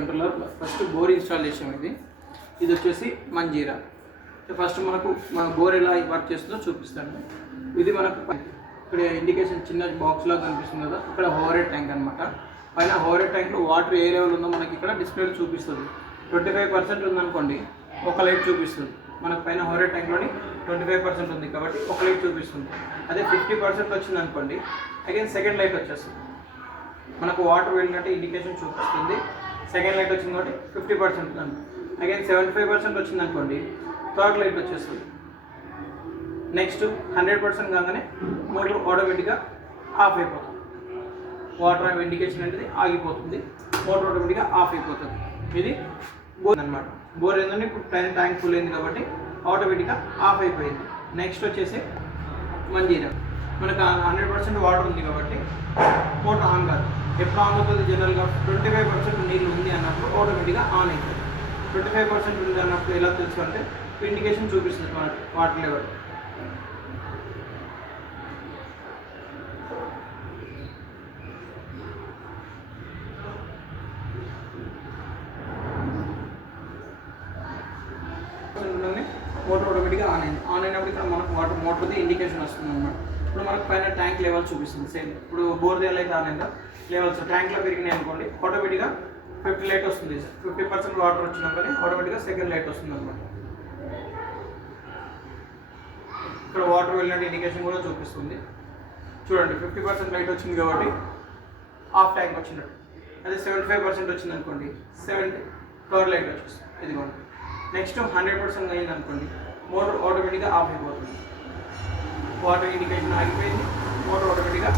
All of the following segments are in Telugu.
కంట్రోలర్ ఫస్ట్ బోర్ ఇన్స్టాల్ చేసాం. ఇది వచ్చేసి మంజీరా. ఫస్ట్ మనకు బోర్ ఎలా వర్క్ చేస్తుందో చూపిస్తాను. ఇది మనకు ఇక్కడ ఇండికేషన్ చిన్న బాక్స్ లాగా కనిపిస్తుంది కదా, ఇక్కడ ఓవర్ ట్యాంక్ అనమాట. పైన ఓవర్ ట్యాంక్లో వాటర్ ఏ లెవెల్ ఉందో మనకి ఇక్కడ డిస్ప్లేలో చూపిస్తుంది. 25% ఉందనుకోండి ఒక లైట్ చూపిస్తుంది. మనకు పైన ఓవర్ ట్యాంక్లోని 25% ఉంది కాబట్టి ఒక లైట్ చూపిస్తుంది. అదే 50% వచ్చింది అనుకోండి అగైన్ సెకండ్ లైట్ వచ్చేస్తుంది. మనకు వాటర్ వెళ్ళినట్టు ఇండికేషన్ చూపిస్తుంది. సెకండ్ లైట్ వచ్చింది కాబట్టి 50% ఉంది. అగైన్ 75% వచ్చింది అనుకోండి థర్డ్ లైట్ వచ్చేస్తుంది. నెక్స్ట్ 100% కాగానే మోటార్ ఆటోమేటిక్గా ఆఫ్ అయిపోతుంది. వాటర్ ఇండికేషన్ అనేది ఆగిపోతుంది, మోటార్ ఆటోమేటిక్గా ఆఫ్ అయిపోతుంది. ఇది బోర్ అనమాట. బోర్ ఏంటంటే ఇప్పుడు ట్యాంక్ ఫుల్ అయింది కాబట్టి ఆటోమేటిక్గా ఆఫ్ అయిపోయింది. నెక్స్ట్ వచ్చేసి మంజీరా. మనకు 100% వాటర్ ఉంది కాబట్టి మోటార్ ఆన్ కాదు. ఎప్పుడు ఆన్ అవుతుంది? జనరల్గా 25% నీళ్ళు ఉంది అన్నప్పుడు ఆటోమేటిక్గా ఆన్ అవుతుంది. 25% ఉంది అన్నప్పుడు ఎలా తెలుసు అంటే ఇండికేషన్ చూపిస్తుంది మనకి వాటర్ లెవెల్. మోటార్ ఆటోమేటిక్గా ఆన్ అయినప్పుడు ఇక్కడ మనకు వాటర్ మోటార్ది ఇండికేషన్ వస్తుంది అనమాట. ఇప్పుడు మనకు పైన ట్యాంక్ లెవెల్ చూపిస్తుంది సేమ్. ఇప్పుడు బోర్ దగ్గర అయితే ఆన్ అయిందో లెవెల్స్ ట్యాంక్లో పెరిగినాయి అనుకోండి ఆటోమేటిక్గా 50 లైట్ వస్తుంది. 50% వాటర్ వచ్చినాకనే ఆటోమేటిక్గా సెకండ్ లైట్ వస్తుంది అనమాట. ఇక్కడ వాటర్ వెళ్ళినట్టు ఇండికేషన్ కూడా చూపిస్తుంది. చూడండి 50% లైట్ వచ్చింది కాబట్టి హాఫ్ ట్యాంక్ వచ్చినట్టు. అదే 75% వచ్చింది అనుకోండి థర్డ్ లైట్ వచ్చేస్తుంది. ఇదిగోండి. నెక్స్ట్ 100% అయింది అనుకోండి మోటార్ ఆటోమేటిక్గా ఆఫ్ అయిపోతుంది. వాటర్ ఇండికేషన్ ఆగిపోయింది, మోటార్ ఆటోమేటిక్గా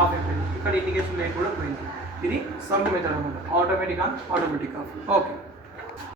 ఆఫ్ అయిపోయింది. ఇక్కడ ఇండికేషన్ లైట్ కూడా పోయింది. ఇది సమ్ మెథడ్ అనమాట. Automatic on, automatic of. Okay.